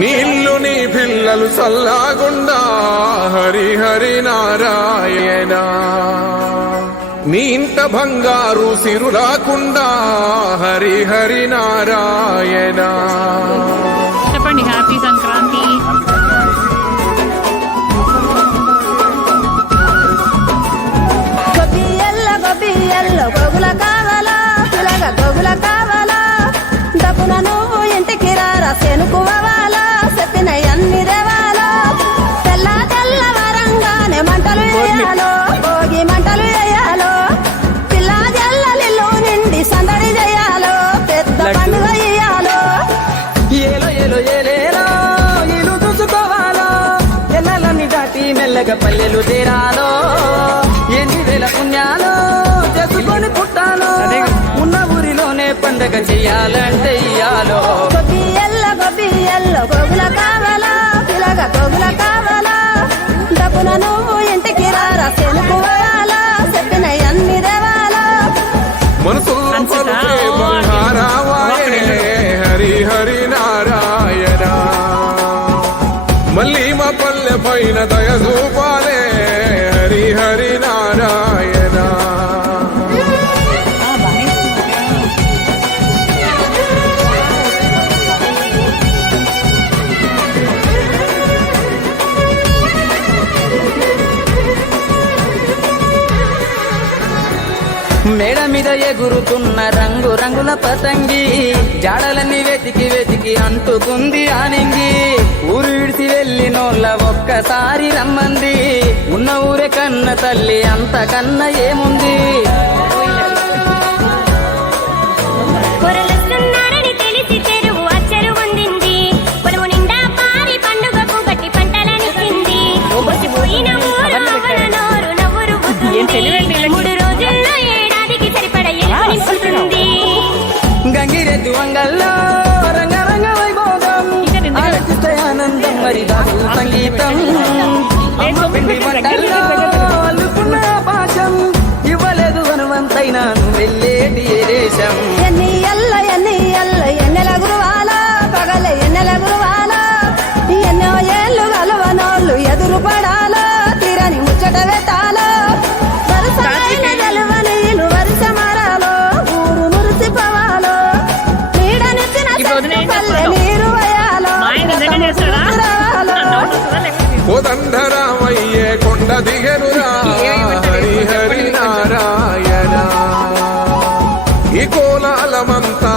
నీ ఇల్లు నీ పిల్లలు చల్లాగుండా హరి హరి నారాయణ. నీ ఇంట బంగారు సిరులాకుండా హరి హరి నారాయణ. చెప్పండి హ్యాపీ సంక్రాంతి. గొబ్బియల్లో గోగుల కావాలా పిల్లగా గోగుల కావాలా డబ్బున నువ్వు ఇంటికి రారా సెనుకువాలా చెప్పిన అన్ని రేవాలో తెల్ల తెల్లవరంగానే మంటలు వేయాలో భోగి మంటలు వేయాలో పిల్ల జల్లలిల్లు నిండి సందడి చేయాలో పెద్ద పండుగ ఇయ్యాలో. ఏలో ఏలో ఏలేలో ఇల్లు చూసుకోవాలో ఎల్లలన్నీ దాటి మెల్లగా పల్లెలు తీరాలో ఎన్ని వేల పుణ్యాలో చేసుకొని పుట్టాలో ఉన్న ఊరిలోనే పండగ చెయ్యాలంటే ఇయ్యాలో. గొబ్బియల్లో గోగుల కావాలా పిల్లగా గోగుల కావాలా డబ్బున నువ్వు ఇంటికి రారా సెనుకువాలా చెప్పిన అన్ని రేవాలో. మనసుల్లో పలుకే బంగారావాయే హరి హరి నారాయణ. మళ్ళీ మా పల్లె పైన దయ చూపాలే హరి హరి నారాయణ. మేడ మీద ఎగురుతున్న రంగు రంగుల పతంగి జాడలన్నీ వెతికి వెతికి అంటుకుంది ఆనింగి. ఊరు విడిచి వెళ్ళినోళ్ళ ఒక్కసారి రమ్మంది ఉన్న ఊరే కన్న తల్లి అంతకన్నా ఏముంది. గంగిరెద్దు వంగల్లో రంగరంగ వైభోగం ఆనందం మరి దాసు సంగీతం పిండి వంటల్లో అల్లుకున్న పాశం ఇవ్వలేదు హనుమంతైనా వెళ్ళేటి ఏ దేశం. ఎన్ని ఎన్నెల గురువాలా పగల ఎన్నెల గురువాలా ఎన్నో ఏళ్ళు గలవనోళ్ళు ఎదురు పడాలో తీరని ముచ్చట పెట్టాలో వరుసమైన గెలవని ఇల్లు వరుస మరాలో ఊరు మురిసిపోవాలో నీడనిచ్చిన పల్లె నీరు వేయాలో కోదండరామయ్యే కొండ దిగనురా హరి హరి నారాయణ. ఈ కోలాలమంతా